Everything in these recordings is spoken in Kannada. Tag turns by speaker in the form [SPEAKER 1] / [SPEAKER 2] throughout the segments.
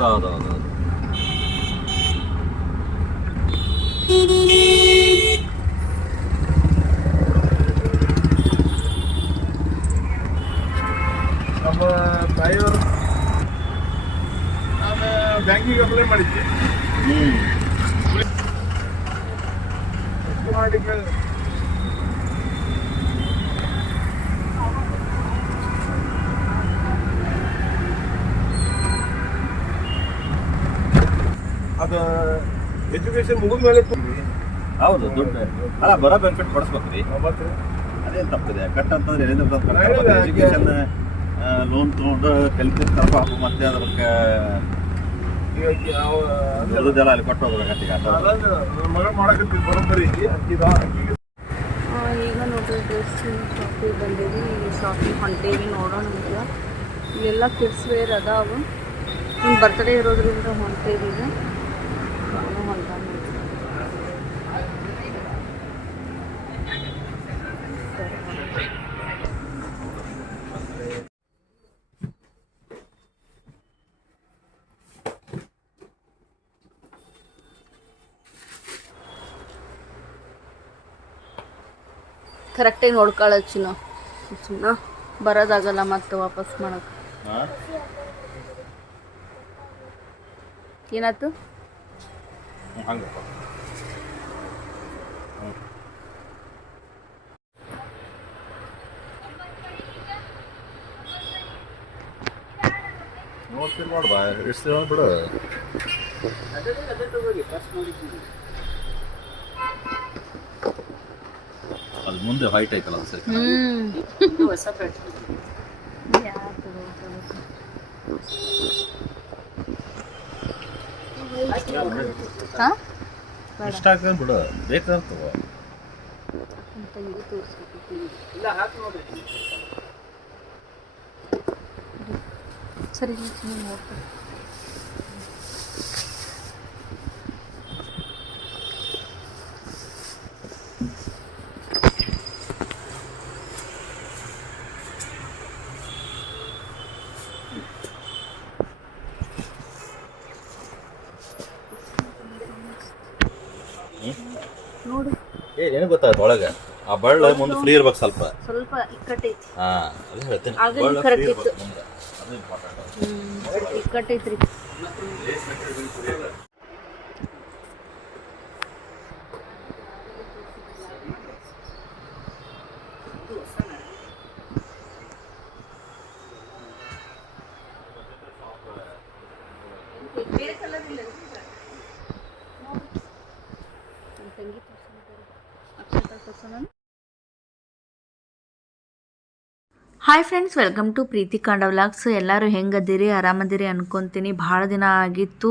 [SPEAKER 1] ಹೌದು ಹೌದು ಹೌದು ಹೌದು
[SPEAKER 2] ನಮ್ಮ ತಾಯಿಯವರು ನಾನು ಬ್ಯಾಂಕಿಗೆ ಅಪ್ಲೈ ಮಾಡಿದ್ದೆ ಎಜುಕೇಶನ್ ಮುಗಿದ ಮೇಲೆ
[SPEAKER 1] ಹೌದು ದುಡ್ಡು. ಅಲ್ಲ ಬರೋ ಬೆನಿಫಿಟ್ ಕೊಡಿಸ್ಬೇಕು ರೀ ಅದೇನು ತಪ್ಪಿದೆ. ಕಟ್ ಅಂತಂದ್ರೆ ಎಲ್ಲಿಂದ
[SPEAKER 2] ಹೇಳಿದೆ,
[SPEAKER 1] ಎಜುಕೇಶನ್ ಲೋನ್ ತೊಗೊಂಡು ಕಲಿತಿರ್ತಾರಪ್ಪ ಪಾಪ ಮತ್ತೆ ಅದ್ರ ಬಗ್ಗೆ ಅಲ್ಲಿ ಕೊಟ್ಟು ಹೋಗ್ಬೇಕಂತ ಈಗ
[SPEAKER 3] ಈಗ ನೋಡ್ರಿ ಡ್ರೆಸ್ ಶಾಪಿಗೆ ಬಂದೀವಿ ಈ ಶಾಪಿಗೆ ಹೊಂಟೇವಿ ನೋಡೋಣ ಅಂತ. ಇಲ್ಲೆಲ್ಲ ಕಿಡ್ಸ್ ವೇರ್ ಅದಾವು. ನಿಮ್ಮ ಬರ್ತಡೇ ಇರೋದ್ರಿಂದ ಹೊಂಟೇವಿ ಈಗ. ನಾನು ಹೊಂಟಾನ ಕರೆಕ್ಟಾಗಿ ನೋಡ್ಕೊಳ್ಳೋಚಿ ನಾವು ಸುಮ್ಮನೆ ಬರೋದಾಗಲ್ಲ ಮತ್ತೆ ವಾಪಸ್ ಮಾಡಕ್ಕೆ.
[SPEAKER 1] ಹಾ?
[SPEAKER 3] ಏನಾಯ್ತು?
[SPEAKER 1] ಹ್ಮ್, ಹಂಗೆ ನೋಡ್ತೀನಿ ನೋಡ್ಬಾ ಎಷ್ಟು ಬಿಡು. ಅದು ಮುಂದೆ ವೈಟ್ ಐತಲ್ಲ ಅದು ಸರಿ
[SPEAKER 3] ಹ್ಞೂ ಹಾಂ?
[SPEAKER 1] ಇಷ್ಟ ಆಗ್ತದೆ ಬಿಡು ಬೇಕಾಗ್ತವ
[SPEAKER 3] ಸರಿ ನೋಡ್ತೀನಿ. ನೋಡು.
[SPEAKER 1] ಏ ಏನು ಗೊತ್ತಾಯ್ತು ಒಳಗೆ? ಆ ಬಳ್ಳ ಮುಂದೆ ಫ್ರೀ ಇರ್ಬೇಕು ಸ್ವಲ್ಪ.
[SPEAKER 3] ಸ್ವಲ್ಪ ಇಕ್ಕಟ್ಟೈತಿ.
[SPEAKER 1] ಹಾ ಅದೇ ಹೇಳ್ತೀನಿ.
[SPEAKER 3] ಆಗಲೇ
[SPEAKER 1] ಬಳ್ಳ
[SPEAKER 3] correct
[SPEAKER 1] free
[SPEAKER 3] ಇತ್ತು.
[SPEAKER 1] ಇರ್ಬೇಕು ಮುಂದೆ. ಅದು ಇಂಪಾರ್ಟೆಂಟ್
[SPEAKER 3] ಹ್ಞೂ ಇಕ್ಕಟ್ಟೈತ್ರಿ. Hi friends welcome to Preethi Kanda vlogs ಎಲ್ಲರೂ ಹೆಂಗದಿರಿ ಆರಾಮದಿರಿ ಅನ್ಕೊತೀನಿ. ಭಾಳ ದಿನ ಆಗಿತ್ತು.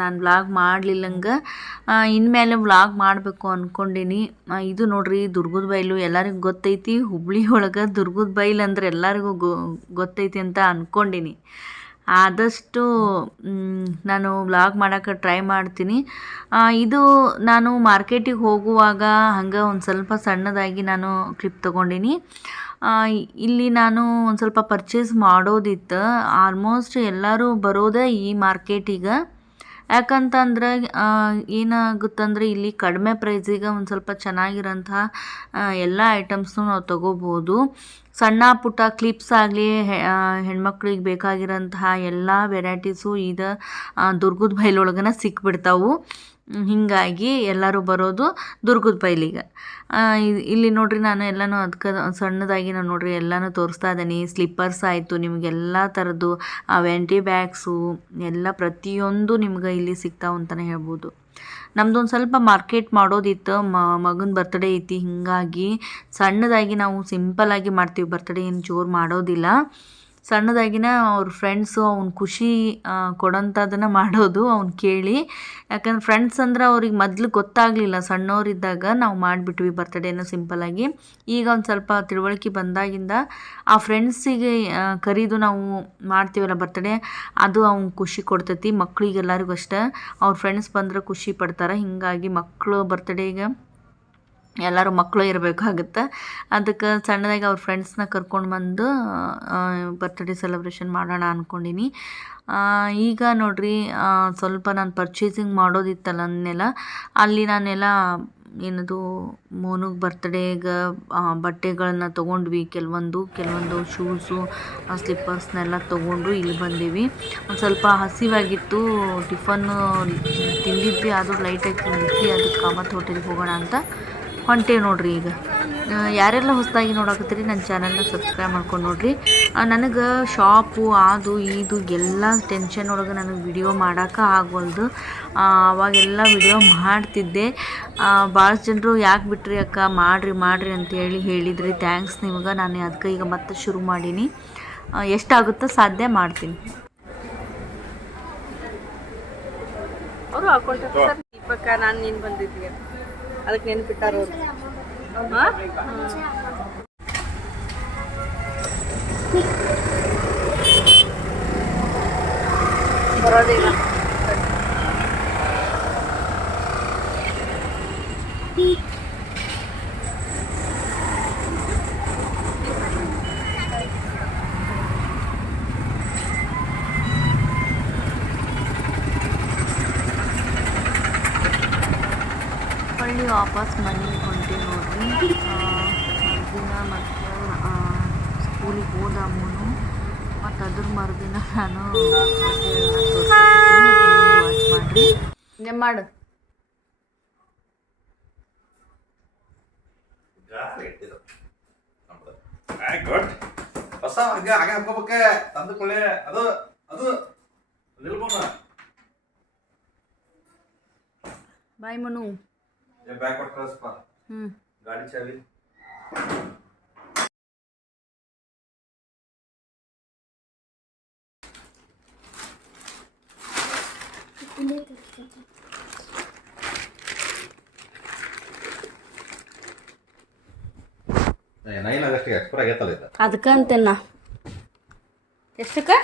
[SPEAKER 3] ನಾನು ವ್ಲಾಗ್ ಮಾಡಲಿಲ್ಲಂಗೆ. ಇನ್ಮೇಲೆ ವ್ಲಾಗ್ ಮಾಡಬೇಕು ಅಂದ್ಕೊಂಡೀನಿ ಇದು ನೋಡ್ರಿ, ದುರ್ಗದ ಬೈಲು ಎಲ್ಲರಿಗೂ ಗೊತ್ತೈತಿ. ಹುಬ್ಳಿ ಒಳಗೆ ದುರ್ಗದ ಬೈಲು ಅಂದ್ರೆ ಎಲ್ಲರಿಗೂ ಗೊತ್ತೈತಿ ಅಂತ ಅಂದ್ಕೊಂಡಿನಿ ಆದಷ್ಟು ನಾನು ವ್ಲಾಗ್ ಮಾಡೋಕ್ಕೆ ಟ್ರೈ ಮಾಡ್ತೀನಿ. ಇದು ನಾನು ಮಾರ್ಕೆಟಿಗೆ ಹೋಗುವಾಗ ಹಂಗೆ ಒಂದು ಸ್ವಲ್ಪ ಸಣ್ಣದಾಗಿ ನಾನು ಕ್ಲಿಪ್ ತೊಗೊಂಡಿನಿ. ಇಲ್ಲಿ ನಾನು ಒಂದು ಸ್ವಲ್ಪ ಪರ್ಚೇಸ್ ಮಾಡೋದಿತ್ತು. ಆಲ್ಮೋಸ್ಟ್ ಎಲ್ಲರೂ ಬರೋದೇ ಈ ಮಾರ್ಕೆಟಿಗೆ ಯಾಕಂತಂದ್ರೆ ಏನಾಗುತ್ತಂದ್ರೆ ಇಲ್ಲಿ ಕಡಿಮೆ ಪ್ರೈಸಿಗೆ ಒಂದು ಸ್ವಲ್ಪ ಚೆನ್ನಾಗಿರೋಂಥ ಎಲ್ಲ ಐಟಮ್ಸ್ನು ನಾವು ತಗೋಬೋದು. ಸಣ್ಣ ಪುಟ್ಟ ಕ್ಲಿಪ್ಸ್ ಆಗಲಿ ಹೆಣ್ಮಕ್ಳಿಗೆ ಬೇಕಾಗಿರೋಂತಹ ಎಲ್ಲ ವೆರೈಟೀಸು ಇದು ದುರ್ಗದ ಬೈಲೊಳಗನ ಸಿಕ್ಬಿಡ್ತಾವು. ಹೀಗಾಗಿ ಎಲ್ಲರೂ ಬರೋದು ದುರ್ಗದ ಬೈಲಿಗೆ. ಇಲ್ಲಿ ನೋಡ್ರಿ ನಾನು ಎಲ್ಲನೂ ಅದಕ್ಕೆ ಸಣ್ಣದಾಗಿ ನಾನು ನೋಡ್ರಿ ಎಲ್ಲನೂ ತೋರಿಸ್ತಾ ಇದ್ದೀನಿ. ಸ್ಲಿಪ್ಪರ್ಸ್ ಆಯಿತು, ನಿಮಗೆಲ್ಲ ಥರದ್ದು ವೆಂಟಿ ಬ್ಯಾಗ್ಸು ಎಲ್ಲ ಪ್ರತಿಯೊಂದು ನಿಮ್ಗೆ ಇಲ್ಲಿ ಸಿಗ್ತಾವೆ ಅಂತಲೇ ಹೇಳ್ಬೋದು. ನಮ್ದೊಂದು ಸ್ವಲ್ಪ ಮಾರ್ಕೆಟ್ ಮಾಡೋದಿತ್ತು. ಮಗನ ಬರ್ತ್ಡೇ ಐತಿ. ಹೀಗಾಗಿ ಸಣ್ಣದಾಗಿ ನಾವು ಸಿಂಪಲ್ಲಾಗಿ ಮಾಡ್ತೀವಿ. ಬರ್ತ್ಡೇ ಏನು ಜೋರು ಮಾಡೋದಿಲ್ಲ. ಸಣ್ಣದಾಗಿನ ಅವ್ರ ಫ್ರೆಂಡ್ಸು ಅವ್ನ ಖುಷಿ ಕೊಡೋಂಥದ್ದನ್ನು ಮಾಡೋದು ಅವ್ನು ಕೇಳಿ. ಯಾಕಂದ್ರೆ ಫ್ರೆಂಡ್ಸ್ ಅಂದ್ರೆ ಅವ್ರಿಗೆ ಮೊದಲು ಗೊತ್ತಾಗಲಿಲ್ಲ. ಸಣ್ಣವರಿದ್ದಾಗ ನಾವು ಮಾಡಿಬಿಟ್ವಿ ಬರ್ತ್ಡೇನ ಸಿಂಪಲ್ಲಾಗಿ ಈಗ ಒಂದು ಸ್ವಲ್ಪ ತಿಳುವಳಿಕೆ ಬಂದಾಗಿಂದ ಆ ಫ್ರೆಂಡ್ಸಿಗೆ ಕರೀದು ನಾವು ಮಾಡ್ತೀವಲ್ಲ ಬರ್ತಡೇ ಅದು ಅವ್ನ ಖುಷಿ ಕೊಡ್ತೈತಿ. ಮಕ್ಳಿಗೆಲ್ಲರಿಗೂ ಅಷ್ಟೇ. ಅವ್ರ ಫ್ರೆಂಡ್ಸ್ ಬಂದ್ರೆ ಖುಷಿ ಪಡ್ತಾರೆ. ಹೀಗಾಗಿ ಮಕ್ಕಳು ಬರ್ತ್ಡೇಗೆ
[SPEAKER 4] ಎಲ್ಲರೂ ಮಕ್ಕಳು ಇರಬೇಕಾಗುತ್ತೆ. ಅದಕ್ಕೆ ಸಣ್ಣದಾಗಿ ಅವ್ರ ಫ್ರೆಂಡ್ಸ್ನ ಕರ್ಕೊಂಡು ಬಂದು ಬರ್ತ್ಡೇ ಸೆಲೆಬ್ರೇಷನ್ ಮಾಡೋಣ ಅಂದ್ಕೊಂಡಿನಿ ಈಗ ನೋಡಿರಿ ಸ್ವಲ್ಪ ನಾನು ಪರ್ಚೇಸಿಂಗ್ ಮಾಡೋದಿತ್ತಲ್ಲ ಅನ್ನೆಲ್ಲ, ಅಲ್ಲಿ ನಾನೆಲ್ಲ ಏನದು, ಮೋನುಗೆ ಬರ್ತ್ಡೇಗೆ ಬಟ್ಟೆಗಳನ್ನ ತೊಗೊಂಡ್ವಿ. ಕೆಲವೊಂದು ಕೆಲವೊಂದು ಶೂಸು ಸ್ಲಿಪ್ಪರ್ಸ್ನೆಲ್ಲ ತೊಗೊಂಡು ಇಲ್ಲಿ ಬಂದೀವಿ. ಒಂದು ಸ್ವಲ್ಪ ಹಸಿವಾಗಿತ್ತು ಟಿಫನ್ನು ತಿಂದಿದ್ವಿ. ಆದರೂ ಲೈಟಾಗಿ ತಿಂದಿದ್ವಿ. ಅದಕ್ಕೆ ಕಾಮತ್ ಹೋಟೆಲ್ಗೆ ಹೋಗೋಣ ಅಂತ ಹೊಂಟೇವಿ ನೋಡ್ರಿ ಈಗ. ಯಾರೆಲ್ಲ ಹೊಸದಾಗಿ ನೋಡಕತ್ತೀರಿ ನನ್ನ ಚಾನಲ್ನ ಸಬ್ಸ್ಕ್ರೈಬ್ ಮಾಡ್ಕೊಂಡು ನೋಡ್ರಿ. ನನಗೆ ಶಾಪು ಅದು ಇದು ಎಲ್ಲ ಟೆನ್ಷನ್ ಒಳಗೆ ನನಗೆ ವಿಡಿಯೋ ಮಾಡೋಕೆ ಆಗ್ವಲ್ದು. ಆ, ಅವಾಗೆಲ್ಲ ವಿಡಿಯೋ ಮಾಡ್ತಿದ್ದೆ. ಭಾಳ ಜನರು ಯಾಕೆ ಬಿಟ್ರಿ ಅಕ್ಕ? ಮಾಡಿರಿ ಮಾಡಿರಿ ಅಂತ ಹೇಳಿ ಹೇಳಿದ್ರಿ. ಥ್ಯಾಂಕ್ಸ್ ನಿಮ್ಗೆ. ನಾನು ಅದಕ್ಕೆ ಈಗ ಮತ್ತೆ ಶುರು ಮಾಡೀನಿ. ಎಷ್ಟಾಗುತ್ತೋ ಸಾಧ್ಯ ಮಾಡ್ತೀನಿ.
[SPEAKER 3] ಅವರು ಹಾಕೊಂಡಿದ್ದೀವಿ ದೀಪಕ್ಕ ನಾನು ನೀನು ಬಂದಿದ್ವಿ ಅದಕ್ಕೆ ನೆನ್ಪಿಟ್ಟಾರ ಅವರು ಬರೋದಿಲ್ಲ
[SPEAKER 4] ಹೊಳ್ಳಿ ವಾಪಸ್ ಮನೆಗೆ ಹೊಂಟೀವಿ ನೋಡ್ರಿ ಮರುದಿನ ಮತ್ತು ಸ್ಕೂಲಿಗೆ ಹೋದ ಅಮ್ಮನು ಮತ್ತು ಅದ್ರ ಮರುದಿನ ನಾನು ವಾಚ್ ಮಾಡ್ರಿ
[SPEAKER 3] ನಿಮ್ಮ ಮಾಡು
[SPEAKER 1] ಗುಡ್ ಹೊಸ ಹಂಗೆ ಹಾಗೆ ಹಾಕೋಬೇಕೆ ತಂದುಕೊಳ್ಳೆ. ಅದು ಅದು ನಿಲ್ಬೋಣ
[SPEAKER 3] ಬಾಯ್ ಮನು.
[SPEAKER 1] ಬ್ಯಾಗ್ ಕೊಟ್ಟು ಕಳಿಸ್ಪ.
[SPEAKER 3] ಹ್ಞೂ
[SPEAKER 1] ಗಾಡಿ ಚಾವಿ. ನೈನ್ ಆಗಸ್ಟಿಗೆ ಎಕ್ಸ್ಪೈರ್ ಆಗೈತಲ್ಲ ಇದು?
[SPEAKER 3] ಅದಕ್ಕೆ ಅಂತೇನ. ಎಷ್ಟಕ್ಕೆ?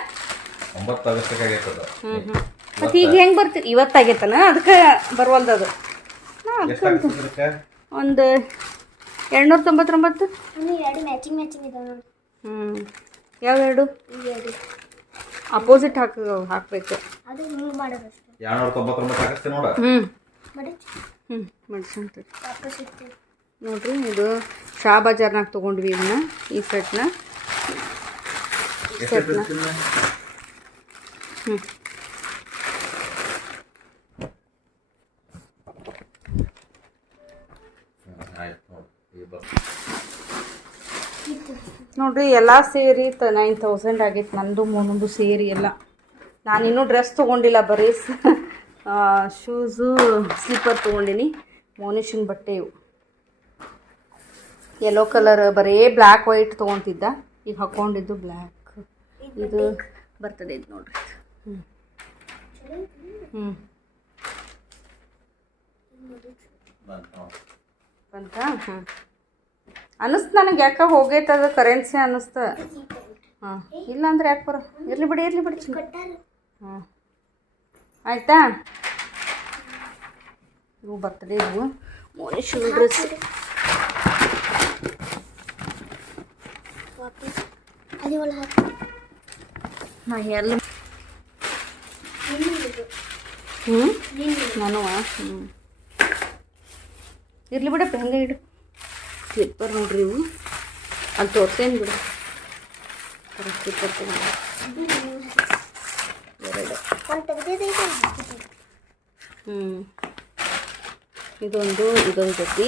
[SPEAKER 1] ಒಂಬತ್ತು ಆಗಸ್ಟಿಗೆ ಆಗೈತದ.
[SPEAKER 3] ಹ್ಞೂ ಹ್ಞೂ ಮತ್ತು ಈಗ ಹೆಂಗೆ ಬರ್ತೀರಿ ಇವತ್ತಾಗೈತನ ಅದಕ್ಕೆ
[SPEAKER 1] ಅದು.
[SPEAKER 3] ಒಂದು ಎರಡುನೂರ ತೊಂಬತ್ತೊಂಬತ್ತು
[SPEAKER 5] ಅಂದ್ರೆ ಎರಡು ಮ್ಯಾಚಿಂಗ್ ಮ್ಯಾಚಿಂಗ್ ಇದಾವೆ ನೋಡಿ.
[SPEAKER 3] ಹ್ಞೂ
[SPEAKER 5] ಈ ಎರಡು.
[SPEAKER 3] ಅಪೋಸಿಟ್ ಹಾಕ ಹಾಕಬೇಕು.
[SPEAKER 5] ಅದು ಹಿಂಗೆ ಮಾಡೋದು ಅಷ್ಟೇ
[SPEAKER 1] ಎರಡ್ನೂರ ತೊಂಬತ್ತೊಂಬತ್ತು ಹಾಕಿಸ್ತೀನಿ ನೋಡ
[SPEAKER 3] ಹ್ಞೂ ನೋಡ್ರಿ ಇದು ಶಾ ಬಜಾರ್ನಾಗ ತೊಗೊಂಡ್ವಿ ಇದನ್ನ ಈ ಸೆಟ್ನ
[SPEAKER 1] ಎಷ್ಟು
[SPEAKER 3] ಹ್ಞೂ
[SPEAKER 1] ನೋಡಿ
[SPEAKER 3] ನೋಡ್ರಿ ಎಲ್ಲ ಸೇರಿ ತ ನೈನ್ ತೌಸಂಡ್ ಆಗೈತೆ ನಂದು ಮೂನೊಂದು ಸೇರಿ ಎಲ್ಲ. ನಾನಿನ್ನೂ ಡ್ರೆಸ್ ತೊಗೊಂಡಿಲ್ಲ ಬರೀ. ಶೂಸು ಸ್ಲೀಪರ್ ತೊಗೊಂಡಿನಿ. ಮೋನಿಷನ್ ಬಟ್ಟೆ ಇವು. ಯೆಲ್ಲೋ ಕಲರ್ ಬರೀ ಬ್ಲ್ಯಾಕ್ ವೈಟ್ ತೊಗೊತಿದ್ದ. ಈಗ ಹಾಕ್ಕೊಂಡಿದ್ದು ಬ್ಲ್ಯಾಕ್ ಇದು ಬರ್ತದೆ ಇದು ನೋಡ್ರಿ. ಹ್ಞೂ ಹ್ಞೂ
[SPEAKER 1] ಬಂತು?
[SPEAKER 3] ಹಾಂ ಅನ್ನಿಸ್ತು ನನಗೆ ಯಾಕೆ ಹೋಗೈತದ ಕರೆನ್ಸಿ ಅನ್ನಿಸ್ತ ಹಾಂ. ಇಲ್ಲ ಅಂದ್ರೆ ಯಾಕೆ ಬರೋ? ಇರಲಿ ಬಿಡಿ ಇರಲಿ ಬಿಡಿ. ಹಾಂ ಆಯಿತಾ? ಇವು ಬರ್ತಡೆ ಇವು ಮೋನಿಶ್ ಡ್ರೆಸ್.
[SPEAKER 5] ವಾಪಸ್. ಅಲ್ಲಿ ಒಳಗೆ ಹಾಕಿ.
[SPEAKER 3] ನಾ ಎಲ್ಲಿ
[SPEAKER 5] ನಿನ್ನಿದು
[SPEAKER 3] ಹ್ಞೂ
[SPEAKER 5] ನಿನ್ನೆ
[SPEAKER 3] ನಾನು ಹ್ಞೂ ಇರಲಿ ಬಿಡಪ್ಪ ಹಂಗೆ ಇಡು. ಸ್ಲಿಪ್ಪರ್ ನೋಡ್ರಿ ಇವು. ಅಲ್ಲಿ ತೋರ್ಸೇನು ಬಿಡು. ಸ್ಲಿಪ್ಪರ್ ತಗೊಂಡು. ಎರಡು
[SPEAKER 5] ಒಂದು
[SPEAKER 3] ಹ್ಞೂ ಇದೊಂದು ಇದೊಂದು ಜೊತೆ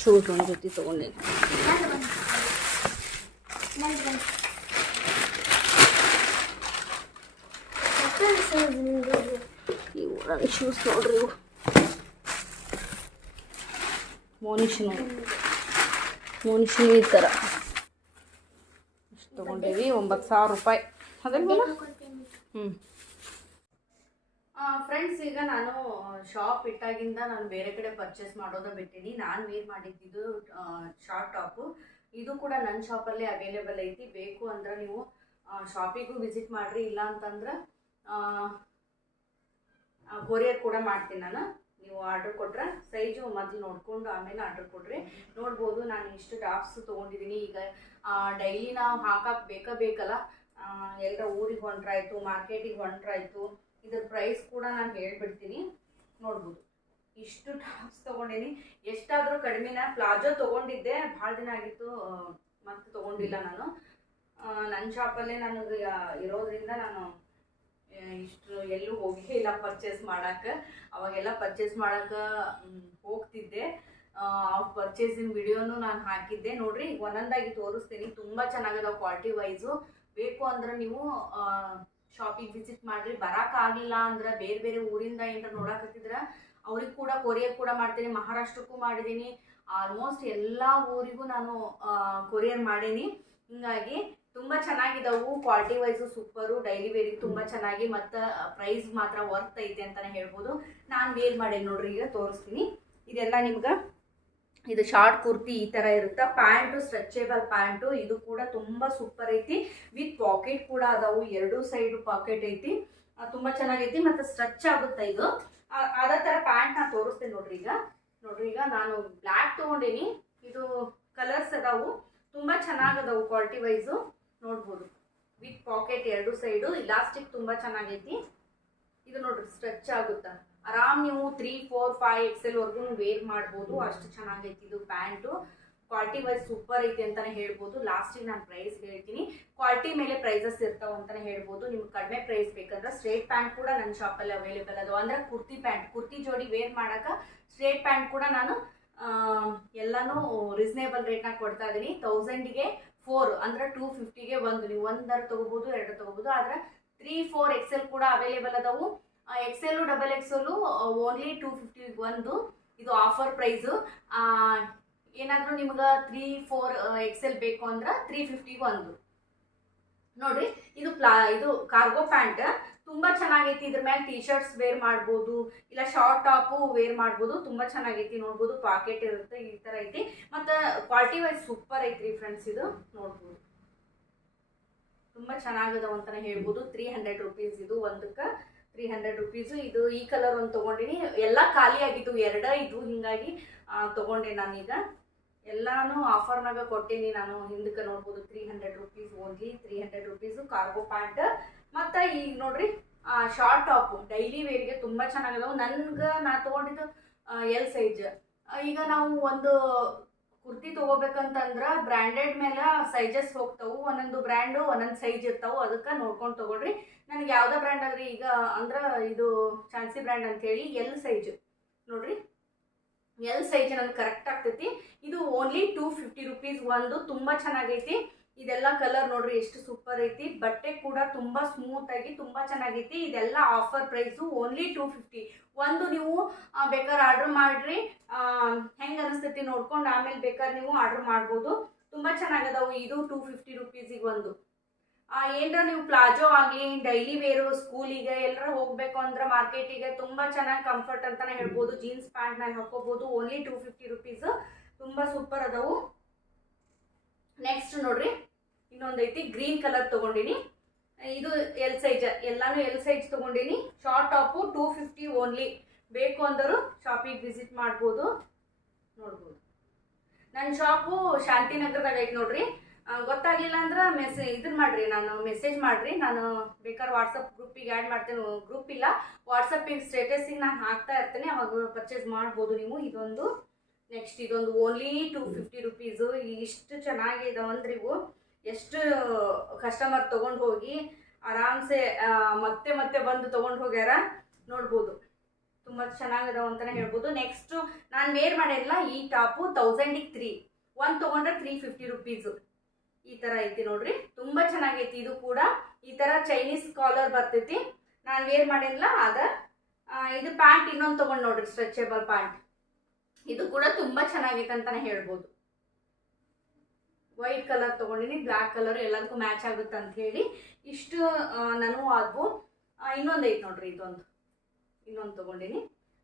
[SPEAKER 3] ಶೂಸ್ ಒಂದು ಜೊತೆ. ಇವು ನನ್ನ ಶೂಸ್ ನೋಡ್ರಿ ಇವು. ಮೋನಿಷನು ಮೋನಿಷನು ಈ ಥರ ಅಷ್ಟು ತೊಗೊಂಡೇವಿ ಒಂಬತ್ತು ಸಾವಿರ ರೂಪಾಯಿ.
[SPEAKER 5] ಹಾಕೊಳ್ತೀನಿ.
[SPEAKER 3] ಹ್ಞೂ ಫ್ರೆಂಡ್ಸ್ ಈಗ ನಾನು ಶಾಪ್ ಇಟ್ಟಾಗಿಂದ ನಾನು ಬೇರೆ ಕಡೆ ಪರ್ಚೇಸ್ ಮಾಡೋದ ಬಿಟ್ಟಿನಿ. ನಾನು ವೇರ್ ಮಾಡಿದ್ದು ಶಾರ್ಟ್ ಟಾಪು ಇದು ಕೂಡ ನನ್ನ ಶಾಪಲ್ಲೇ ಅವೈಲೇಬಲ್ ಐತಿ. ಬೇಕು ಅಂದ್ರೆ ನೀವು ಶಾಪಿಗೂ ವಿಸಿಟ್ ಮಾಡಿರಿ. ಇಲ್ಲ ಅಂತಂದ್ರೆ ಕೊರಿಯರ್ ಕೂಡ ಮಾಡ್ತೀನಿ ನಾನು. ನೀವು ಆರ್ಡರ್ ಕೊಟ್ರೆ ಸೈಜು ಮೊದಲು ನೋಡ್ಕೊಂಡು ಆಮೇಲೆ ಆರ್ಡರ್ ಕೊಡ್ರಿ. ನೋಡ್ಬೋದು ನಾನು ಇಷ್ಟು ಟಾಪ್ಸ್ ತೊಗೊಂಡಿದ್ದೀನಿ ಈಗ ಡೈಲಿ ನಾವು ಹಾಕಕ್ಕೆ ಬೇಕೇ ಬೇಕಲ್ಲ. ಎಲ್ಲ ಊರಿಗೆ ಹೊಂಟ್ರಾಯ್ತು ಮಾರ್ಕೆಟಿಗೆ ಹೊಂಟ್ರಾಯ್ತು. ಇದ್ರ ಪ್ರೈಸ್ ಕೂಡ ನಾನು ಹೇಳ್ಬಿಡ್ತೀನಿ. ನೋಡ್ಬೋದು. ಇಷ್ಟು ಟಾಪ್ಸ್ ತೊಗೊಂಡಿನಿ. ಎಷ್ಟಾದರೂ ಕಡಿಮೆನ ಪ್ಲಾಜೋ ತೊಗೊಂಡಿದ್ದೆ. ಭಾಳ ದಿನ ಆಗಿತ್ತು ಮತ್ತೆ ತೊಗೊಂಡಿಲ್ಲ ನಾನು. ನನ್ನ ಶಾಪಲ್ಲೇ ನನಗೆ ಇರೋದ್ರಿಂದ ನಾನು ಇಷ್ಟು ಎಲ್ಲೂ ಹೋಗೇ ಇಲ್ಲ ಪರ್ಚೇಸ್ ಮಾಡೋಕ್ಕೆ ಅವಾಗೆಲ್ಲ ಪರ್ಚೇಸ್ ಮಾಡೋಕ್ಕೆ ಹೋಗ್ತಿದ್ದೆ. ಪರ್ಚೇಸಿನ ವಿಡಿಯೋನು ನಾನು ಹಾಕಿದ್ದೆ. ನೋಡ್ರಿ, ಒಂದೊಂದಾಗಿ ತೋರಿಸ್ತೀನಿ. ತುಂಬ ಚೆನ್ನಾಗದ ಕ್ವಾಲಿಟಿ ವೈಸು ಬೇಕು ಅಂದ್ರೆ ನೀವು ಶಾಪಿಗೆ ವಿಸಿಟ್ ಮಾಡ್ರಿ ಬರೋಕ್ಕಾಗಲಿಲ್ಲ ಅಂದ್ರೆ ಬೇರೆ ಬೇರೆ ಊರಿಂದ ಏನ್ರ ನೋಡಾಕತ್ತಿದ್ರ, ಅವ್ರಿಗೆ ಕೂಡ ಕೊರಿಯರ್ ಕೂಡ ಮಾಡ್ತೀನಿ, ಮಹಾರಾಷ್ಟ್ರಕ್ಕೂ ಮಾಡಿದ್ದೀನಿ ಆಲ್ಮೋಸ್ಟ್ ಎಲ್ಲ ಊರಿಗೂ ನಾನು ಕೊರಿಯರ್ ಮಾಡೀನಿ. ಹಿಂಗಾಗಿ ತುಂಬ ಚೆನ್ನಾಗಿದಾವು ಕ್ವಾಲಿಟಿ ವೈಸು ಸೂಪರು ಡೈಲಿ ವೇರಿಗೆ ತುಂಬ ಚೆನ್ನಾಗಿ, ಮತ್ತು ಪ್ರೈಸ್ ಮಾತ್ರ ವರ್ತ್ ಐತೆ ಅಂತಲೇ ಹೇಳ್ಬೋದು. ನಾನು ವೇರ್ ಮಾಡೇನಿ ನೋಡ್ರಿ, ಈಗ ತೋರಿಸ್ತೀನಿ. ಇದೆಲ್ಲ ನಿಮ್ಗೆ ಇದು ಶಾರ್ಟ್ ಕುರ್ತಿ ಈ ಥರ ಇರುತ್ತೆ. ಪ್ಯಾಂಟು, ಸ್ಟ್ರೆಚೇಬಲ್ ಪ್ಯಾಂಟು, ಇದು ಕೂಡ ತುಂಬ ಸೂಪರ್ ಐತಿ. ವಿತ್ ಪಾಕೆಟ್ ಕೂಡ ಅದಾವು. ಎರಡು ಸೈಡ್ ಪಾಕೆಟ್ ಐತಿ. ತುಂಬ ಚೆನ್ನಾಗೈತಿ ಮತ್ತು ಸ್ಟ್ರೆಚ್ ಆಗುತ್ತೆ ಇದು? ಅದೇ ಥರ ಪ್ಯಾಂಟ್ ನಾನು ತೋರಿಸ್ತೀನಿ ನೋಡ್ರಿ ಈಗ. ನೋಡ್ರಿ ಈಗ ನಾನು ಬ್ಲ್ಯಾಕ್ ತೊಗೊಂಡೀನಿ. ಇದು ಕಲರ್ಸ್ ಅದಾವು. ತುಂಬ ಚೆನ್ನಾಗದಾವು ಕ್ವಾಲಿಟಿ ವೈಸು. ನೋಡ್ಬೋದು. ವಿತ್ ಪಾಕೆಟ್ ಎರಡು ಸೈಡು. ಇಲಾಸ್ಟಿಕ್ ತುಂಬ ಚೆನ್ನಾಗೈತಿ. ಇದು ನೋಡ್ರಿ ಸ್ಟ್ರೆಚ್ ಆಗುತ್ತಾ? ಆರಾಮ್ ನೀವು ತ್ರೀ ಫೋರ್ ಫೈವ್ ಎಕ್ಸೆಲ್ ವರ್ಗು ವೇರ್ ಮಾಡ್ಬೋದು. ಅಷ್ಟು ಚೆನ್ನಾಗೈತಿ ಇದು ಪ್ಯಾಂಟು. ಕ್ವಾಲಿಟಿ ವೈಸ್ ಸೂಪರ್ ಐತಿ ಅಂತಾನೆ ಹೇಳ್ಬೋದು. ಲಾಸ್ಟಿಗೆ ನಾನು ಪ್ರೈಸ್ ಹೇಳ್ತೀನಿ. ಕ್ವಾಲಿಟಿ ಮೇಲೆ ಪ್ರೈಸಸ್ ಇರ್ತಾವ ಅಂತಾನೆ ಹೇಳ್ಬೋದು. ನಿಮ್ಗೆ ಕಡಿಮೆ ಪ್ರೈಸ್ ಬೇಕಂದ್ರೆ ಸ್ಟ್ರೇಟ್ ಪ್ಯಾಂಟ್ ಕೂಡ ನನ್ನ ಶಾಪಲ್ಲಿ ಅವೈಲೇಬಲ್ ಅದು. ಅಂದ್ರೆ ಕುರ್ತಿ ಪ್ಯಾಂಟ್ ಕುರ್ತಿ ಜೋಡಿ ವೇರ್ ಮಾಡಕ್ಕೆ ಸ್ಟ್ರೇಟ್ ಪ್ಯಾಂಟ್ ಕೂಡ ನಾನು ಎಲ್ಲಾನು ರೀಸನೇಬಲ್ ರೇಟ್ನಾಗ ಕೊಡ್ತಾ ಇದ್ದೀನಿ ತೌಸಂಡಿಗೆ ಫೋರ್ ಅಂದ್ರೆ ಟೂ ಫಿಫ್ಟಿಗೆ ಒಂದು. ನೀವು ಒಂದರ ತಗೋಬೋದು, ಎರಡು ತೊಗೋಬೋದು. ಆದ್ರೆ ತ್ರೀ ಫೋರ್ ಎಕ್ಸೆಲ್ ಕೂಡ ಅವೈಲೇಬಲ್ ಅದಾವು. XL double XL only two fifty ಒಂದು ಇದು ಆಫರ್ ಪ್ರೈಸು ಏನಾದರೂ ನಿಮ್ಗೆ ತ್ರೀ ಫೋರ್ ಎಕ್ಸೆಲ್ ಬೇಕು ಅಂದ್ರೆ ತ್ರೀ ಫಿಫ್ಟಿ ಒಂದು ನೋಡ್ರಿ, ಇದು ಪ್ಲಾ, ಇದು ಕಾರ್ಗೋ ಪ್ಯಾಂಟ್ ತುಂಬಾ ಚೆನ್ನಾಗೈತಿ, ಇದ್ರ ಮೇಲೆ ಟಿ ಶರ್ಟ್ಸ್ ವೇರ್ ಮಾಡ್ಬೋದು, ಇಲ್ಲ ಶಾರ್ಟ್ ಟಾಪು ವೇರ್ ಮಾಡ್ಬೋದು, ತುಂಬಾ ಚೆನ್ನಾಗೈತಿ, ನೋಡ್ಬೋದು ಪಾಕೆಟ್ ಇರುತ್ತೆ, ಈ ತರ ಐತಿ. ಮತ್ತು ಕ್ವಾಲಿಟಿ ವೈಸ್ ಸೂಪರ್ ಐತ್ರಿ ಫ್ರೆಂಡ್ಸ್ ಇದು, ನೋಡ್ಬೋದು. ತುಂಬಾ ಚೆನ್ನಾಗದವ ಅಂತಲೇ ಹೇಳ್ಬೋದು ತ್ರೀ ಹಂಡ್ರೆಡ್ ರುಪೀಸ್ ಇದು ಒಂದಕ್ಕೆ. ತ್ರೀ ಹಂಡ್ರೆಡ್ ರುಪೀಸು ಇದು ಈ ಕಲರ್ ಒಂದು ತೊಗೊಂಡಿನಿ. ಎಲ್ಲ ಖಾಲಿ ಆಗಿದ್ದು ಎರಡ, ಇದು ಹಿಂಗಾಗಿ ತಗೊಂಡೆ ನಾನೀಗ. ಎಲ್ಲಾನು ಆಫರ್ನಾಗ ಕೊಟ್ಟೀನಿ ನಾನು. ಹಿಂದಕ್ಕೆ ನೋಡ್ಬೋದು three hundred rupees only three hundred rupees cargo pant ಮತ್ತು ಈಗ ನೋಡ್ರಿ ಶಾರ್ಟ್ ಟಾಪು ಡೈಲಿ ವೇರ್ಗೆ ತುಂಬ ಚೆನ್ನಾಗಿದಾವೆ ನನ್ಗೆ ನಾ ತೊಗೊಂಡಿದ್ದು ಎಲ್ ಸೈಜ್ ಈಗ ನಾವು ಒಂದು ಕುರ್ತಿ ತಗೋಬೇಕಂತಂದ್ರ ಬ್ರ್ಯಾಂಡೆಡ್ ಮೇಲೆ ಸೈಜಸ್ ಹೋಗ್ತಾವು, ಒಂದೊಂದು ಬ್ರ್ಯಾಂಡು ಒಂದೊಂದು ಸೈಜ್ ಇರ್ತಾವು, ಅದಕ್ಕೆ ನೋಡ್ಕೊಂಡು ತಗೊಳ್ರಿ. ನನಗೆ ಯಾವುದೇ ಬ್ರ್ಯಾಂಡ್ ಅದ್ರಿ ಈಗ ಅಂದ್ರೆ ಇದು ಚಾನ್ಸಿ ಬ್ರ್ಯಾಂಡ್ ಅಂತೇಳಿ ಎಲ್ ಸೈಜ್ ನೋಡ್ರಿ? ಎಲ್ ಸೈಜ್ ನನ್ಗೆ ಕರೆಕ್ಟ್ ಆಗ್ತೈತಿ. ಇದು ಓನ್ಲಿ ಟೂ ಫಿಫ್ಟಿ ರುಪೀಸ್ ಒಂದು, ತುಂಬ ಚೆನ್ನಾಗೈತಿ. ಇದೆಲ್ಲ ಕಲರ್ ನೋಡ್ರಿ, ಎಷ್ಟು ಸೂಪರ್ ಐತಿ. ಬಟ್ಟೆ ಕೂಡ ತುಂಬಾ ಸ್ಮೂತ್ ಆಗಿ ತುಂಬಾ ಚೆನ್ನಾಗೈತಿ. ಇದೆಲ್ಲ offer price only two fifty ಒಂದು ನೀವು ಬೇಕಾದ್ರೆ ಆರ್ಡರ್ ಮಾಡ್ರಿ. ಹೆಂಗೆ ಅನಿಸ್ತೈತಿ ನೋಡ್ಕೊಂಡು ಆಮೇಲೆ ಬೇಕಾದ್ರೆ ನೀವು ಆರ್ಡರ್ ಮಾಡ್ಬೋದು. ತುಂಬಾ ಚೆನ್ನಾಗದಾವು ಇದು ಟೂ ಫಿಫ್ಟಿ ರುಪೀಸಿಗೆ ಒಂದು. ಏನರ ನೀವು ಪ್ಲಾಜೋ ಆಗಲಿ ಡೈಲಿ ವೇರು ಸ್ಕೂಲಿಗೆ ಎಲ್ಲರ ಹೋಗ್ಬೇಕು ಅಂದ್ರೆ ಮಾರ್ಕೆಟಿಗೆ ತುಂಬ ಚೆನ್ನಾಗಿ ಕಂಫರ್ಟ್ ಅಂತಾನೆ ಹೇಳ್ಬೋದು. ಜೀನ್ಸ್ ಪ್ಯಾಂಟ್ ಮೇಲೆ ಹಾಕೋಬೋದು. ಓನ್ಲಿ ಟೂ ಫಿಫ್ಟಿ ರುಪೀಸ್ ತುಂಬ ಸೂಪರ್ ಅದಾವು. ನೆಕ್ಸ್ಟ್ ನೋಡ್ರಿ. ಇನ್ನೊಂದು ಐತಿ ಗ್ರೀನ್ ಕಲರ್ ತಗೊಂಡಿನಿ. ಇದು ಎಲ್ ಸೈಜ್ ಎಲ್ಲಾನು ಎಲ್ ಸೈಜ್ ತಗೊಂಡಿನಿ. Short top two fifty only ಬೇಕು ಅಂದರು ಶಾಪಿಗೆ ವಿಸಿಟ್ ಮಾಡ್ಬೋದು. ನೋಡ್ಬೋದು. ನನ್ನ ಶಾಪು ಶಾಂತಿನಗರದಾಗ ಐತೆ ನೋಡ್ರಿ. ಗೊತ್ತಾಗಲಿಲ್ಲ ಅಂದ್ರೆ ಮೆಸೇಜ್ ಇದನ್ನ ಮಾಡ್ರಿ, ನಾನು ಮೆಸೇಜ್ ಮಾಡ್ರಿ. ನಾನು ಬೇಕಾದ್ರೆ ವಾಟ್ಸಪ್ ಗ್ರೂಪಿಗೆ ಆ್ಯಡ್ ಮಾಡ್ತೇನೆ. ಗ್ರೂಪ್ ಇಲ್ಲ. ವಾಟ್ಸಪ್ಪಿಗೆ ಸ್ಟೇಟಸಿಗೆ ನಾನು ಹಾಕ್ತಾ ಇರ್ತೇನೆ. ಅವಾಗ ಪರ್ಚೇಸ್ ಮಾಡ್ಬೋದು ನೀವು. ಇದೊಂದು ನೆಕ್ಸ್ಟ್ ಇದೊಂದು ಓನ್ಲಿ ಟೂ ಫಿಫ್ಟಿ ರುಪೀಸು ಇಷ್ಟು ಚೆನ್ನಾಗಿದಾವಂದ್ರೆ ಇವು. ಎಷ್ಟು ಕಸ್ಟಮರ್ ತೊಗೊಂಡು ಹೋಗಿ ಆರಾಮ್ಸೆ ಮತ್ತೆ ಮತ್ತೆ ಬಂದು ತೊಗೊಂಡು ಹೋಗ್ಯಾರ ನೋಡ್ಬೋದು. ತುಂಬ ಚೆನ್ನಾಗಿದಾವ ಅಂತಲೇ ಹೇಳ್ಬೋದು. ನೆಕ್ಸ್ಟು ನಾನು ವೇರ್ ಮಾಡಿರಲ್ಲ ಈ ಟಾಪು ತೌಸಂಡಿಗೆ ತ್ರೀ ಒಂದು ತೊಗೊಂಡ್ರೆ ತ್ರೀ ಫಿಫ್ಟಿ ರುಪೀಸು ಈ ಥರ ಐತಿ ನೋಡ್ರಿ. ತುಂಬ ಚೆನ್ನಾಗೈತಿ. ಇದು ಕೂಡ ಈ ಥರ ಚೈನೀಸ್ ಕಾಲರ್ ಬರ್ತೈತಿ. ನಾನು ವೇರ್ ಮಾಡಿರಲ್ಲ ಅದ ಇದು ಪ್ಯಾಂಟ್ ಇನ್ನೊಂದು ತೊಗೊಂಡು ನೋಡ್ರಿ ಸ್ಟ್ರೆಚೇಬಲ್ ಪ್ಯಾಂಟ್. ಇದು ಕೂಡ ತುಂಬ ಚೆನ್ನಾಗೈತೆ ಅಂತಲೇ ಹೇಳ್ಬೋದು. ವೈಟ್ ಕಲರ್ ತಗೊಂಡಿನಿ ಬ್ಲ್ಯಾಕ್ ಕಲರ್ ಎಲ್ಲದಕ್ಕೂ ಮ್ಯಾಚ್ ಆಗುತ್ತೆ ಅಂತ ಹೇಳಿ ಇಷ್ಟು ನಾನು ಆದ್ವು ಇನ್ನೊಂದು ಐತೆ ನೋಡ್ರಿ ಇದೊಂದು. ಇನ್ನೊಂದು ತಗೊಂಡಿನಿ.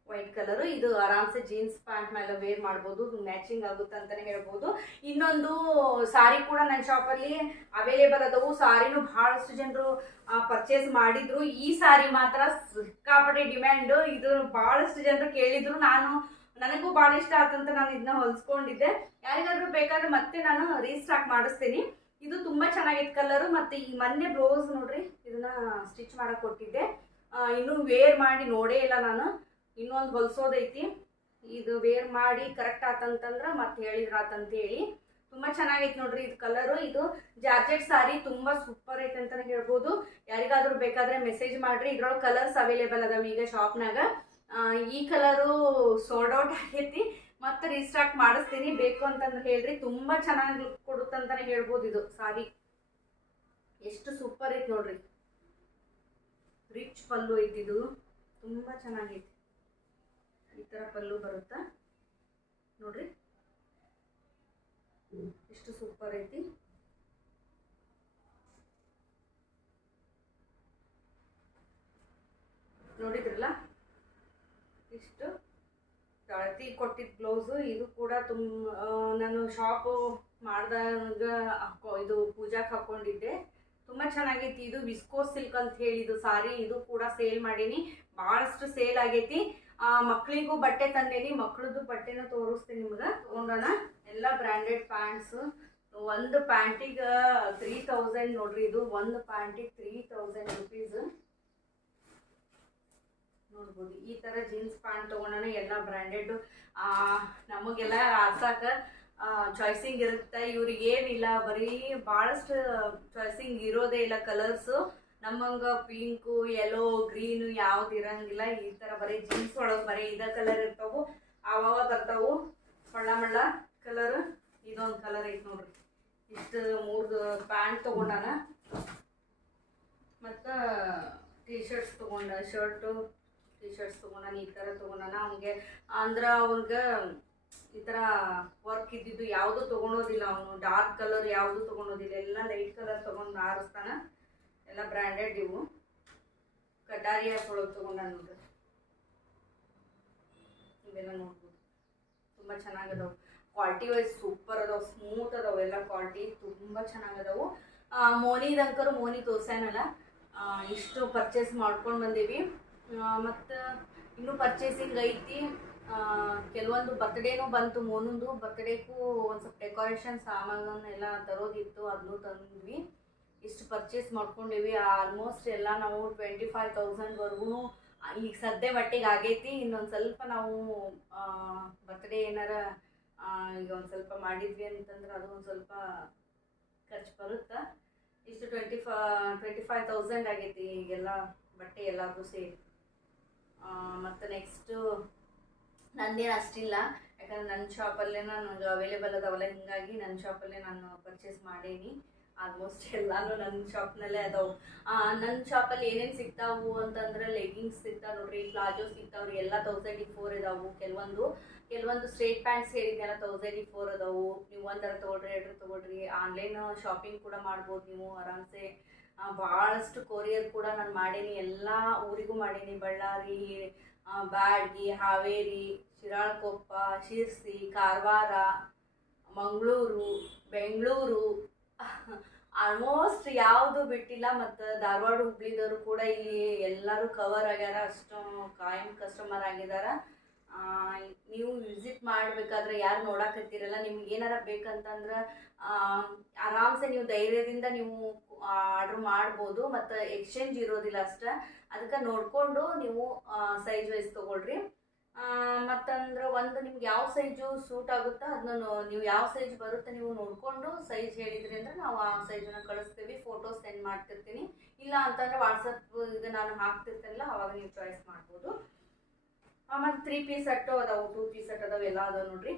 [SPEAKER 3] ವೈಟ್ ಕಲರು, ಇದು ಆರಾಮ್ಸೆ ಜೀನ್ಸ್ ಪ್ಯಾಂಟ್ ಮೇಲೆ ವೇರ್ ಮಾಡ್ಬೋದು, ಮ್ಯಾಚಿಂಗ್ ಆಗುತ್ತೆ ಅಂತಾನೆ ಹೇಳ್ಬೋದು. ಇನ್ನೊಂದು ಸಾರಿ ಕೂಡ ನನ್ನ ಶಾಪಲ್ಲಿ ಅವೈಲೇಬಲ್ ಅದಾವು. ಸಾರಿನೂ ಬಹಳಷ್ಟು ಜನರು ಪರ್ಚೇಸ್ ಮಾಡಿದ್ರು. ಈ ಸಾರಿ ಮಾತ್ರ ಸಿಕ್ಕಾಪಟ್ಟೆ ಡಿಮ್ಯಾಂಡ್ ಇದು ಬಹಳಷ್ಟು ಜನರು ಕೇಳಿದ್ರು. ನಾನು ನನಗೂ ಭಾಳ ಇಷ್ಟ ಆತಂತ ನಾನು ಇದನ್ನ ಹೊಲಿಸ್ಕೊಂಡಿದ್ದೆ. ಯಾರಿಗಾದ್ರೂ ಬೇಕಾದ್ರೆ ಮತ್ತೆ ನಾನು ರೀಸ್ಟಾಕ್ ಮಾಡಿಸ್ತೀನಿ. ಇದು ತುಂಬಾ ಚೆನ್ನಾಗಿತ್ತು ಕಲರು ಮತ್ತೆ ಈ ಮೊನ್ನೆ ಬ್ಲೌಸ್ ನೋಡ್ರಿ, ಇದನ್ನ ಸ್ಟಿಚ್ ಮಾಡಕ್ ಕೊಟ್ಟಿದ್ದೆ. ಇನ್ನು ವೇರ್ ಮಾಡಿ ನೋಡೇ ಇಲ್ಲ ನಾನು. ಇನ್ನೊಂದು ಹೊಲ್ಸೋದೈತಿ. ಇದು ವೇರ್ ಮಾಡಿ ಕರೆಕ್ಟ್ ಆತಂತಂದ್ರೆ ಮತ್ತೆ ಹೇಳಿದ್ರ ಆತಂತ ಹೇಳಿ ತುಂಬಾ ಚೆನ್ನಾಗೈತಿ ನೋಡ್ರಿ ಇದು ಕಲರು ಇದು ಜಾರ್ಜೆಟ್ ಸಾರಿ ತುಂಬಾ ಸೂಪರ್ ಐತೆ ಅಂತಾನೆ ಹೇಳ್ಬೋದು. ಯಾರಿಗಾದ್ರೂ ಬೇಕಾದ್ರೆ ಮೆಸೇಜ್ ಮಾಡ್ರಿ. ಇದ್ರೊಳಗೆ ಕಲರ್ಸ್ ಅವೈಲೇಬಲ್ ಅದಾವ ಈಗ ಶಾಪ್ನಾಗ ಈ ಕಲರು ಸೋಲ್ಡ್ ಔಟ್ ಆಗೈತಿ, ಮತ್ತೆ ರಿಸ್ಟಾರ್ಟ್ ಮಾಡಿಸ್ತೀನಿ, ಬೇಕು ಅಂತಂದ್ರೆ ಹೇಳ್ರಿ, ತುಂಬಾ ಚೆನ್ನಾಗಿ ಲುಕ್ ಕೊಡುತ್ತಂತಾನೆ ಹೇಳ್ಬೋದು ಇದು, ಸಾರಿ. ಎಷ್ಟು ಸೂಪರ್ ಐತಿ ನೋಡ್ರಿ. ರಿಚ್ ಪಲ್ಲು ಐತಿ ಇದು, ತುಂಬಾ ಚೆನ್ನಾಗೈತಿ. ಈ ತರ ಪಲ್ಲು ಬರುತ್ತಾ? ನೋಡ್ರಿ. ಎಷ್ಟು ಸೂಪರ್ ಐತಿ. ನೋಡಿದ್ರಲ್ಲ? ಇಷ್ಟು. ಅಳತಿ ಕೊಟ್ಟಿದ್ದ ಬ್ಲೌಸು ಇದು ಕೂಡ ತುಂಬ ನಾನು ಶಾಪು ಮಾಡಿದಾಗ ಹಾಕೋ ಇದು ಪೂಜಾಕ್ಕೆ ಹಾಕ್ಕೊಂಡಿದ್ದೆ ತುಂಬ ಚೆನ್ನಾಗೈತಿ. ಇದು ವಿಸ್ಕೋ ಸಿಲ್ಕ್ ಅಂತ ಹೇಳಿದ್ದು ಸಾರಿ ಇದು ಕೂಡ ಸೇಲ್ ಮಾಡೀನಿ. ಭಾಳಷ್ಟು ಸೇಲ್ ಆಗೈತಿ. ಆ, ಮಕ್ಳಿಗೂ ಬಟ್ಟೆ ತಂದೇನಿ. ಮಕ್ಕಳದ್ದು ಬಟ್ಟೆನ ತೋರಿಸ್ತೀನಿ ನಿಮ್ಗೆ. ತೊಗೊಂಡೋಣ. ಎಲ್ಲ ಬ್ರ್ಯಾಂಡೆಡ್ ಪ್ಯಾಂಟ್ಸ್ ಒಂದು ಪ್ಯಾಂಟಿಗೆ ತ್ರೀ ತೌಸಂಡ್ ನೋಡ್ರಿ. ಇದು ಒಂದು ಪ್ಯಾಂಟಿಗೆ ತ್ರೀ ತೌಸಂಡ್ ರುಪೀಸ್ ನೋಡ್ಬೋದು. ಈ ತರ ಜೀನ್ಸ್ ಪ್ಯಾಂಟ್ ತಗೊಂಡ ಎಲ್ಲ ಬ್ರ್ಯಾಂಡೆಡ್ ನಮಗೆಲ್ಲ ಆರ್ಸಾಕ ಚಾಯ್ಸಿಂಗ್ ಇರುತ್ತೆ. ಇವ್ರಿಗೆ ಏನಿಲ್ಲ, ಬರೀ ಭಾಳಷ್ಟು ಚಾಯ್ಸಿಂಗ್ ಇರೋದೇ ಇಲ್ಲ. ಕಲರ್ಸು ನಮ್ಮಂಗ ಪಿಂಕು ಯೆಲ್ಲೋ ಗ್ರೀನು ಯಾವ್ದು ಇರಂಗಿಲ್ಲ. ಈ ತರ ಬರೀ ಜೀನ್ಸ್ ಒಳಗೆ ಬರೀ ಇದ ಕಲರ್ ಇರ್ತಾವು. ಅವಾಗ ಬರ್ತಾವು. ಹೊಳ್ಳ ಮಳ್ಳ ಕಲರ್ ಇದೊಂದು ಕಲರ್ ಐತಿ ನೋಡ್ರಿ. ಇಷ್ಟು ಮೂರು ಪ್ಯಾಂಟ್ ತಗೊಂಡಾನ. ಮತ್ತು ಟೀ ಶರ್ಟ್ಸ್ ತಗೊಂಡ ಶರ್ಟು ಟೀ ಶರ್ಟ್ಸ್ ತೊಗೊಂಡಾನ, ಈ ಥರ ತೊಗೊಂಡಾನ, ಅವ್ನಿಗೆ ಅಂದ್ರೆ ಅವ್ನಿಗೆ ಈ ಥರ ವರ್ಕ್ ಇದ್ದಿದ್ದು ಯಾವುದು ತೊಗೊಳೋದಿಲ್ಲ ಅವನು. ಡಾರ್ಕ್ ಕಲರ್ ಯಾವುದು ತೊಗೊಳೋದಿಲ್ಲ ಎಲ್ಲ ಲೈಟ್ ಕಲರ್ ತೊಗೊಂಡು ಆರಿಸ್ತಾನ. ಎಲ್ಲ ಬ್ರ್ಯಾಂಡೆಡ್ ಇವು. ಕಟಾರಿ ಹಾಕೊಳ್ಳೋದು ತೊಗೊಂಡ ನೋಡ್ರಿ ಇವೆಲ್ಲ ನೋಡ್ಬೋದು. ತುಂಬ ಚೆನ್ನಾಗದವು. ಕ್ವಾಲಿಟಿ ವೈಸ್ ಸೂಪರ್ ಅದಾವ. ಸ್ಮೂತ್ ಅದಾವ ಎಲ್ಲ ಕ್ವಾಲಿಟಿ ತುಂಬ ಚೆನ್ನಾಗದಾವು. ಮೋನಿದಂಕರು ಮೋನಿ ತೋರ್ಸ್ಯಾನಲ್ಲ ಇಷ್ಟು ಪರ್ಚೇಸ್ ಮಾಡ್ಕೊಂಡು ಬಂದೀವಿ. ಮತ್ತು ಇನ್ನೂ ಪರ್ಚೇಸಿಂಗ್ ಐತಿ. ಕೆಲವೊಂದು ಬರ್ತ್ಡೇನೂ ಬಂತು, ಮೋನಂದು. ಬರ್ತ್ಡೇಕ್ಕೂ ಒಂದು ಸ್ವಲ್ಪ ಡೆಕೋರೇಷನ್ ಸಾಮಾನನ್ನೆಲ್ಲ ತರೋದಿತ್ತು ಅದನ್ನು ತಂದ್ವಿ. ಇಷ್ಟು ಪರ್ಚೇಸ್ ಮಾಡ್ಕೊಂಡೀವಿ. ಆಲ್ಮೋಸ್ಟ್ ಎಲ್ಲ ನಾವು ಟ್ವೆಂಟಿ ಫೈವ್ ತೌಸಂಡ್ವರೆಗೂ ಈಗ ಸದ್ಯ ಮಟ್ಟಿಗೆ ಆಗೈತಿ. ಇನ್ನೊಂದು ಸ್ವಲ್ಪ ನಾವು ಬರ್ತ್ಡೇ ಏನಾರ ಈಗ ಒಂದು ಸ್ವಲ್ಪ ಮಾಡಿದ್ವಿ ಅಂತಂದ್ರೆ ಅದು ಒಂದು ಸ್ವಲ್ಪ ಖರ್ಚು ಬರುತ್ತೆ. ಇಷ್ಟು ಟ್ವೆಂಟಿ ಫ ಟ್ವೆಂಟಿ ಫೈವ್ ತೌಸಂಡ್ ಆಗೈತಿ. ಈಗೆಲ್ಲ ಬಟ್ಟೆ ಎಲ್ಲದೂ ಸೇರಿ. ಮತ್ತು ನೆಕ್ಸ್ಟು ನಂದೇನು ಅಷ್ಟಿಲ್ಲ. ಯಾಕಂದ್ರೆ ನನ್ನ ಶಾಪಲ್ಲೇ ನಾನು ಅವೈಲೇಬಲ್ ಅದಾವಲ್ಲ, ಹಿಂಗಾಗಿ ನನ್ನ ಶಾಪಲ್ಲೇ ನಾನು ಪರ್ಚೇಸ್ ಮಾಡೀನಿ. ಆಲ್ಮೋಸ್ಟ್ ಎಲ್ಲಾನು ನನ್ನ ಶಾಪ್ನಲ್ಲೇ ಅದಾವು. ನನ್ನ ಶಾಪಲ್ಲಿ ಏನೇನು ಸಿಗ್ತಾವು ಅಂತಂದ್ರೆ ಲೆಗ್ಗಿಂಗ್ಸ್ ಸಿಗ್ತಾವೆ ನೋಡ್ರಿ ಪ್ಲಾಜೋ ಸಿಗ್ತಾವ್ರಿ, ಎಲ್ಲ ತೌಸಂಡಿಗೆ ಫೋರ್ ಇದಾವು. ಕೆಲವೊಂದು ಕೆಲವೊಂದು ಸ್ಟ್ರೇಟ್ ಪ್ಯಾಂಟ್ಸ್ ಹೇಳಿದ್ನೆಲ್ಲ ತೌಸಂಡಿಗೆ ಫೋರ್ ಅದಾವು. ನೀವು ಒಂದರ ತೊಗೊಳ್ರಿ, ಎರಡರ ತೊಗೊಳ್ರಿ ಆನ್ಲೈನ್ ಶಾಪಿಂಗ್ ಕೂಡ ಮಾಡ್ಬೋದು ನೀವು, ಆರಾಮ್ಸೆ. ಭಾಳಷ್ಟು ಕೊರಿಯರ್ ಕೂಡ ನಾನು ಮಾಡೀನಿ. ಎಲ್ಲ ಊರಿಗೂ ಮಾಡೀನಿ. ಬಳ್ಳಾರಿ ಬ್ಯಾಡ್ಗಿ ಹಾವೇರಿ ಶಿರಾಳಕೊಪ್ಪ ಶಿರ್ಸಿ ಕಾರವಾರ ಮಂಗಳೂರು ಬೆಂಗಳೂರು. ಆಲ್ಮೋಸ್ಟ್ ಯಾವುದು ಬಿಟ್ಟಿಲ್ಲ ಮತ್ತು ಧಾರವಾಡ ಹುಬ್ಳಿದವರು ಕೂಡ ಇಲ್ಲಿ ಎಲ್ಲರೂ ಕವರ್ ಆಗ್ಯಾರ. ಅಷ್ಟು ಕಾಯಂ ಕಸ್ಟಮರ್ ಆಗಿದಾರ. ಆ, ನೀವು ವಿಸಿಟ್ ಮಾಡಬೇಕಾದ್ರೆ ಯಾರು ನೋಡಾಕತ್ತೀರಲ್ಲ, ನಿಮ್ಗೆ ಏನಾರ ಬೇಕಂತಂದ್ರೆ ಆರಾಮ್ಸೆ ನೀವು ಧೈರ್ಯದಿಂದ ನೀವು ಆರ್ಡ್ರ್ ಮಾಡ್ಬೋದು, ಮತ್ತು ಎಕ್ಸ್ಚೇಂಜ್ ಇರೋದಿಲ್ಲ ಅಷ್ಟೇ. ಅದಕ್ಕೆ ನೋಡಿಕೊಂಡು ನೀವು ಸೈಜ್ ವೈಸ್ ತೊಗೊಳ್ರಿ. ಮತ್ತಂದ್ರೆ ಒಂದು ನಿಮ್ಗೆ ಯಾವ ಸೈಜು ಸೂಟ್ ಆಗುತ್ತೋ ಅದನ್ನ ನೀವು ಯಾವ ಸೈಜ್ ಬರುತ್ತೆ ನೀವು ನೋಡಿಕೊಂಡು ಸೈಜ್ ಹೇಳಿದ್ರಿ ಅಂದ್ರೆ ನಾವು ಆ ಸೈಜನ್ನ ಕಳಿಸ್ತೀವಿ ಫೋಟೋ ಸೆಂಡ್ ಮಾಡ್ತಿರ್ತೀನಿ. ಇಲ್ಲ ಅಂತಂದ್ರೆ ವಾಟ್ಸಪ್ ಇದು ನಾನು ಹಾಕ್ತಿರ್ತೀನಲ್ಲ, ಅವಾಗ ನೀವು ಚಾಯ್ಸ್ ಮಾಡ್ಬೋದು. ಮತ್ತು ತ್ರೀ ಪೀಸ್ ಸೆಟ್ಟು ಅದಾವು ಟೂ ಪೀಸ್ ಸೆಟ್ ಅದಾವು, ಎಲ್ಲ ಅದಾವ ನೋಡ್ರಿ.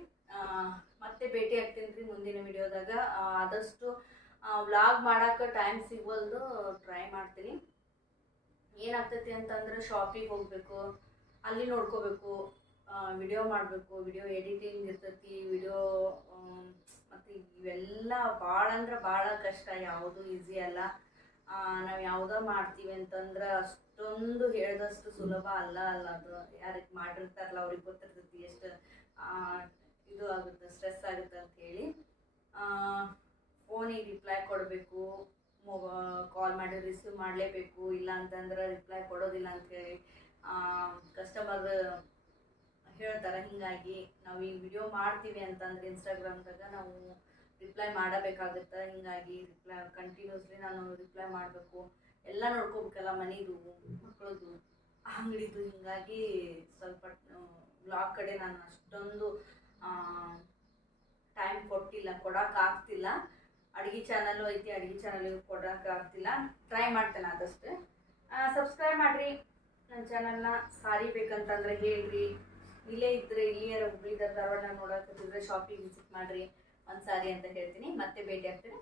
[SPEAKER 3] ಮತ್ತೆ ಭೇಟಿ ಆಗ್ತೀನಿ ಮುಂದಿನ ವಿಡಿಯೋದಾಗ. ಆದಷ್ಟು ವ್ಲಾಗ್ ಮಾಡೋಕೆ ಟೈಮ್ ಸಿಗೋಲ್ದು ಟ್ರೈ ಮಾಡ್ತೀನಿ. ಏನಾಗ್ತೈತಿ ಅಂತಂದ್ರೆ ಶಾಪಿಗೆ ಹೋಗಬೇಕು, ಅಲ್ಲಿ ನೋಡ್ಕೋಬೇಕು ವಿಡಿಯೋ ಮಾಡಬೇಕು ವಿಡಿಯೋ ಎಡಿಟಿಂಗ್ ಇರ್ತೈತಿ ವಿಡಿಯೋ ಮತ್ತು ಇವೆಲ್ಲ ಭಾಳ ಅಂದ್ರೆ ಭಾಳ ಕಷ್ಟ, ಯಾವುದು ಈಸಿ ಅಲ್ಲ. ನಾವು ಯಾವುದೋ ಮಾಡ್ತೀವಿ ಅಂತಂದ್ರೆ ಅಷ್ಟೊಂದು ಹೇಳ್ದಷ್ಟು ಸುಲಭ ಅಲ್ಲ ಅಲ್ಲ ಅದು. ಯಾರಿಗೆ ಮಾಡಿರ್ತಾರಲ್ಲ ಅವ್ರಿಗೆ ಗೊತ್ತಿರ್ತೈತಿ ಎಷ್ಟು ಇದು ಆಗುತ್ತೆ ಸ್ಟ್ರೆಸ್ ಆಗುತ್ತೆ ಅಂತ ಹೇಳಿ. ಫೋನಿಗೆ ರಿಪ್ಲೈ ಕೊಡಬೇಕು ಕಾಲ್ ಮಾಡಿ ರಿಸೀವ್ ಮಾಡಲೇಬೇಕು, ಇಲ್ಲ ಅಂತಂದ್ರೆ ರಿಪ್ಲೈ ಕೊಡೋದಿಲ್ಲ ಅಂತೇಳಿ ಕಸ್ಟಮರ್ ಹೇಳ್ತಾರೆ ಹೀಗಾಗಿ ನಾವು ಈ ವಿಡಿಯೋ ಮಾಡ್ತೀವಿ ಅಂತಂದ್ರೆ ಇನ್ಸ್ಟಾಗ್ರಾಮ್ದಾಗ ನಾವು ರಿಪ್ಲೈ ಮಾಡಬೇಕಾಗುತ್ತೆ. ಹೀಗಾಗಿ ರಿಪ್ಲೈ ಕಂಟಿನ್ಯೂಸ್ಲಿ ನಾನು ರಿಪ್ಲೈ ಮಾಡಬೇಕು. ಎಲ್ಲ ನೋಡ್ಕೋಬೇಕಲ್ಲ ಮನೆದು ಮಕ್ಕಳದು ಅಂಗಡಿದು ಹೀಗಾಗಿ ಸ್ವಲ್ಪ ಬ್ಲಾಗ್ ಕಡೆ ನಾನು ಅಷ್ಟೊಂದು ಟೈಮ್ ಕೊಟ್ಟಿಲ್ಲ ಕೊಡೋಕ್ಕಾಗ್ತಿಲ್ಲ ಅಡುಗೆ ಚಾನಲ್ಲು ಐತಿ, ಅಡುಗೆ ಚಾನಲ್ಗೂ ಕೊಡೋಕ್ಕಾಗ್ತಿಲ್ಲ ಟ್ರೈ ಮಾಡ್ತೇನೆ ಆದಷ್ಟು. ಸಬ್ಸ್ಕ್ರೈಬ್ ಮಾಡಿರಿ. ನನ್ನ ಚಾನಲ್ನ ಸಾರಿ ಬೇಕಂತಂದ್ರೆ ಹೇಳ್ರಿ. ಇಲ್ಲೇ ಇದ್ರೆ ಇಲ್ಲಿಯರ ಹುಬ್ಳಿ ಧಾರವಾಡ ನೋಡೋಕತ್ತಿದ್ರೆ ಶಾಪಿಗೆ ವಿಸಿಟ್ ಮಾಡಿರಿ. ಒಂದು ಸಾರಿ ಅಂತ ಹೇಳ್ತೀನಿ. ಮತ್ತೆ ಭೇಟಿ ಆಗ್ತೀನಿ.